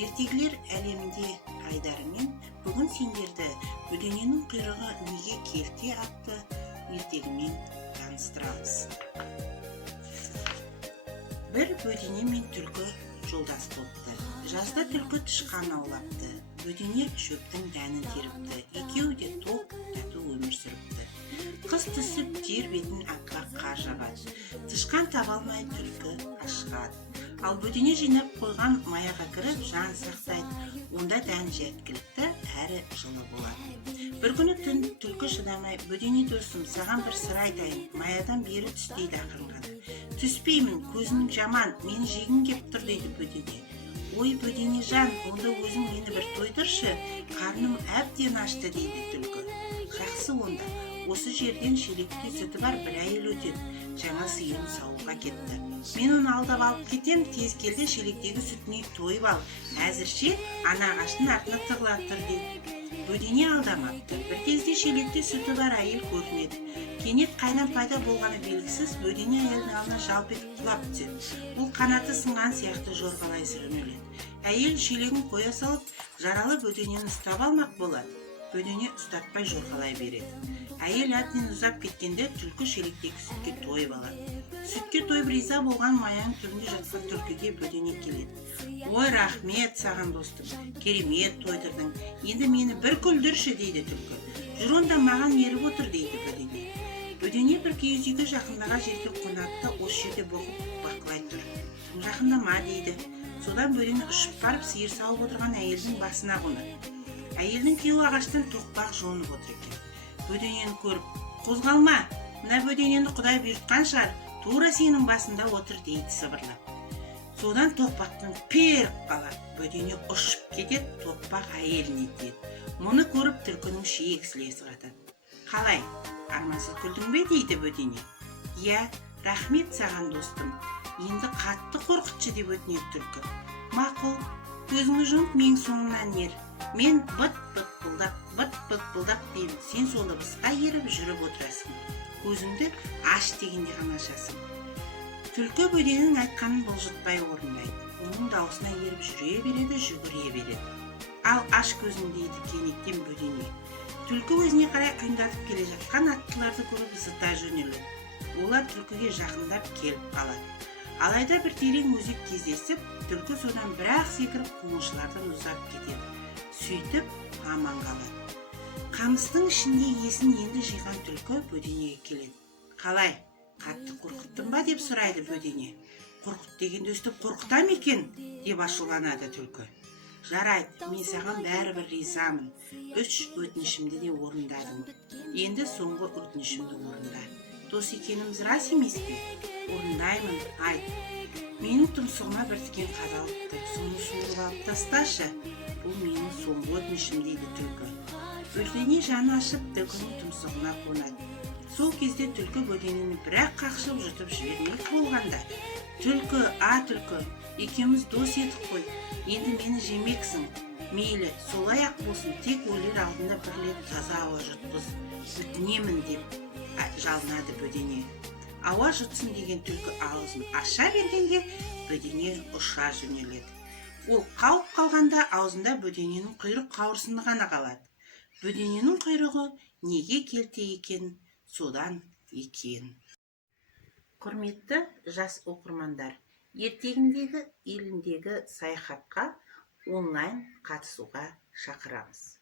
Ертегілер әлемінде айдарымен бүгін сендерді бөдененің құйрығы неге келте атты ертегімен таныстырамыз. Бір бөдене мен түлкі жолдас болыпты. Жазда түлкі тышқан аулапты, бөдене шөптің дәнін теріпті. Екеуі де тоқ тату өмір сүріпті. Қыс түсіп жер бетін аппақ қар жабады. Тышқан таба алмай түлкі ашығады. Ал бөдене жинап қойған маяға кіріп жан сақтайды. Онда дән жеткілікті әрі жылы болады. Бір күні түн түлкі шыдамай, бөдене досым, саған бір сыр айтайын, маядан бері түс дейді ақырын ғана. Түспеймін, көзім жаман, мені жегім кеп тұр дейді бөдене. Ой, бөдене жан, онда өзің мені бір тойдыршы, қарным әбден ашты дейді түлкі. Жақсы онда, осы жерден шелекте сүті бар бір әйел өтеді. Жаңа сиырын сауылға кетті. Мен оны алдап алып кетем, тез келді, шелектегі сүтіне тойып ал. Әзірше ана ағаштың артына тығылып тұр дейді. Бөдене алдамапты. Bir кезде шелекте сүті бар әйел көрінеді. Кенет қайдан пайда болғаны белгісіз, бөдене әйелдің алдына жалп етіп құлап түседі. Бұл қанаты сынған сияқты жорғалай жөнеледі. Әйел шелегін қоя салып, жаралы бөденені ұстап алмақ болады. Бөдене ұстатпай жорғалай береді. Әйел әбден ұзап кеткенде түлкі шелектегі сүтке тойып алады. Сүтке тойып риза болған маяның түбінде жатқан түлкіге бөдене келеді. Ой, рахмет саған достым, керемет тойдырдың. Енді мені бір күлдірші дейді түлкі. Жүр онда маған еріп отыр дейді бөдене. Бөдене бір киіз үйге жақындаға жерге қонады да осы жерде бұғып бақылай тұр. Жақындама дейді. Содан бөдене ұшып барып сиыр сауып отырған әйелдің басына қонады. Әйелдің күйеуі ағаштан тоқпақ жонып отыр екен. Бөденені көріп, қозғалма, мына бөденені Құдай бұйыртқан шығар, тура сенің басында отыр дейді сыбырлап. Содан тоқпақтың періп қалады. Бөдене ұшып кетеді, тоқпақ әйеліне тиеді. Мұны көріп түлкінің шиек сілесі қатады. Қалай, армансыз күлдің бе дейді бөдене. Иә, рахмет саған достым, енді қатты қорқытшы деп өтінеді түлкі. Мақұл, көзіңді жұмып мен соңымнан ер. Мен быт-быт бұлдап деймін, сен сол дыбысқа еріп жүріп отырасың. Көзіңді аш дегенде ғана ашасың. Түлкі бөденің айтқанын бұлжытпай орындайды. Оның даусына еріп жүре береді, жүгіре береді. Ал аш көзің дейді кенеттен бөдене. Түлкі өзіне қарай құйындатып келе жатқан аттыларды көріп зыта жөнеледі. Олар түлкіге жақындап келіп қалады. Алайда бір терең өзек кездесіп, түлкі содан бір-ақ секіріп қуғыншылардан ұзап кетеді. Сөйтіп аман қалады. Қамыстың ішінде есін енді жиған түлкі бөденеге келеді. Қалай, қатты қорқыттың ба деп сұрайды бөдене. Қорқыт дегенді өстіп қорқытам екен деп ашуланады түлкі. Жарайды, мен саған бәрібір ризамын. 3 өтінішімді де орындадым. Енді соңғы өтінішімді орында. Дос екеніміз рас емес пе? Орындаймын, айт. Менің тұмсығыма бір тікен қадалыпты. Соны суырып алып тасташы. Бұл менің соңғы өтінішім дейді түлкі. Бөдене жаны ашып түлкінің тұмсығына қонады. Сол кезде түлкі бөденені бір-ақ қақшып жұтып жібермек болғанда, түлкі, түлкі, екеуміз дос едік қой, енді мені жемексің. Мейлі, солай-ақ болсын, тек өлер алдында бір рет таза ауа жұтқыз, өтінемін деп жалынады бөдене. Ауа жұтсын деген түлкі аузын аша бергенде бөдене ұша жөнеледі. Ол қауып қалғанда аузында бөдененің құйрық қауырсыны ғана қалады. Бөдененің құйрығы неге келте екен, содан екен. Құрметті жас оқырмандар, ертегіндегі еліндегі саяхатқа онлайн қатысуға шақырамыз.